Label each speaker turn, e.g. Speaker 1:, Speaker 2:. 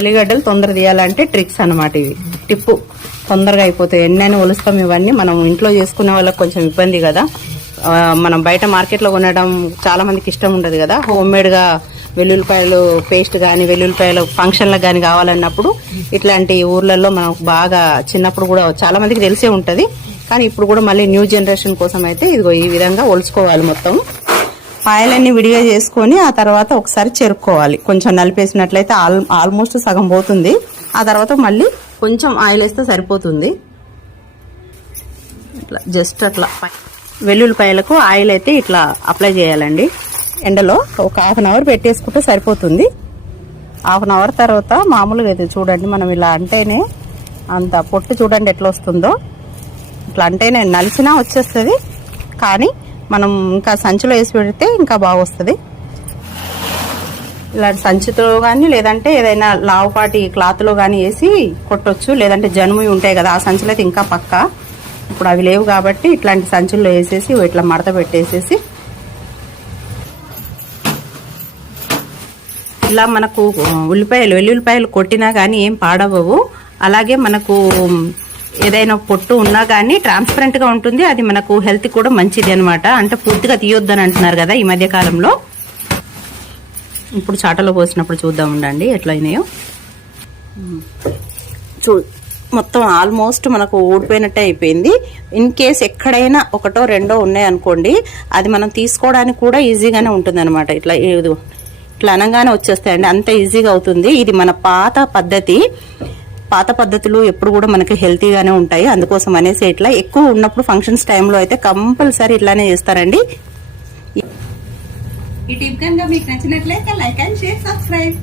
Speaker 1: ఎల్లిగడ్డలు తొందర తీయాలంటే ట్రిక్స్ అన్నమాట ఇవి. టిప్పు. తొందరగా అయిపోతాయి. ఎన్నైనా ఒలుస్తాం ఇవన్నీ. మనం ఇంట్లో చేసుకునే వాళ్ళకి కొంచెం ఇబ్బంది కదా. మనం బయట మార్కెట్లో కొనడం చాలా మందికి ఇష్టం ఉండదు కదా. హోమ్ మేడ్గా వెల్లుల్లిపాయలు పేస్ట్ కానీ వెల్లుల్లిపాయలు ఫంక్షన్లకు కానీ కావాలన్నప్పుడు ఇట్లాంటి ఊర్లలో మనకు బాగా చిన్నప్పుడు కూడా చాలా మందికి తెలిసే ఉంటుంది. కానీ ఇప్పుడు కూడా మళ్ళీ న్యూ జనరేషన్ కోసం అయితే ఇదిగో ఈ విధంగా ఒలుచుకోవాలి మొత్తం. పాయలన్నీ విడిగా చేసుకొని ఆ తర్వాత ఒకసారి చెరుక్కోవాలి. కొంచెం నలిపేసినట్లయితే ఆల్ ఆల్మోస్ట్ సగం పోతుంది. ఆ తర్వాత మళ్ళీ కొంచెం ఆయిల్ వేస్తే సరిపోతుంది. ఇట్లా జస్ట్ అట్లా వెల్లుల్లిపాయలకు ఆయిల్ అయితే ఇట్లా అప్లై చేయాలండి. ఎండలో ఒక హాఫ్ అన్ అవర్ పెట్టేసుకుంటే సరిపోతుంది. హాఫ్ అన్ అవర్ తర్వాత మామూలుగా అయితే చూడండి మనం ఇలా అంటేనే అంత పొట్టు చూడండి ఎట్లా వస్తుందో. ఇట్లా అంటేనే నలిచినా వచ్చేస్తుంది కానీ మనం ఇంకా సంచిలో వేసి పెడితే ఇంకా బాగా వస్తుంది ఇలాంటి సంచితో కానీ లేదంటే ఏదైనా లావుపాటి క్లాత్లో కానీ వేసి కొట్టొచ్చు. లేదంటే జనుము ఉంటాయి కదా ఆ సంచులు అయితే ఇంకా పక్క. ఇప్పుడు అవి లేవు కాబట్టి ఇట్లాంటి సంచుల్లో వేసేసి ఇట్లా మడత పెట్టేసేసి. ఇలా మనకు ఉల్లిపాయలు వెల్లుల్లిపాయలు కొట్టినా కానీ ఏం పాడవవు అలాగే మనకు ఏదైనా పొట్టు ఉన్నా కానీ ట్రాన్స్పరెంట్గా ఉంటుంది. అది మనకు హెల్త్ కూడా మంచిది అనమాట అంటే పూర్తిగా తీయొద్దని అంటున్నారు కదా ఈ మధ్య కాలంలో. ఇప్పుడు చాటలో పోసినప్పుడు చూద్దాం ఉండండి ఎట్లయినాయో. చూ మొత్తం ఆల్మోస్ట్ మనకు ఊడిపోయినట్టే అయిపోయింది. ఇన్ కేస్ ఎక్కడైనా ఒకటో రెండో ఉన్నాయనుకోండి అది మనం తీసుకోవడానికి కూడా ఈజీగానే ఉంటుంది అనమాట ఇట్లా ఇట్లా అనగానే వచ్చేస్తాయండి. అంత ఈజీగా అవుతుంది. ఇది మన పాత పద్ధతి. పాత పద్ధతులు ఎప్పుడు కూడా మనకి హెల్తీగానే ఉంటాయి. అందుకోసం అనేసి ఇట్లా ఎక్కువ ఉన్నప్పుడు ఫంక్షన్స్ టైంలో అయితే కంపల్సరీ ఇట్లానే చేస్తారండి.
Speaker 2: ఈ టిప్ కనుక మీకు నచ్చినట్లయితే లైక్ అండ్ షేర్ సబ్స్క్రైబ్.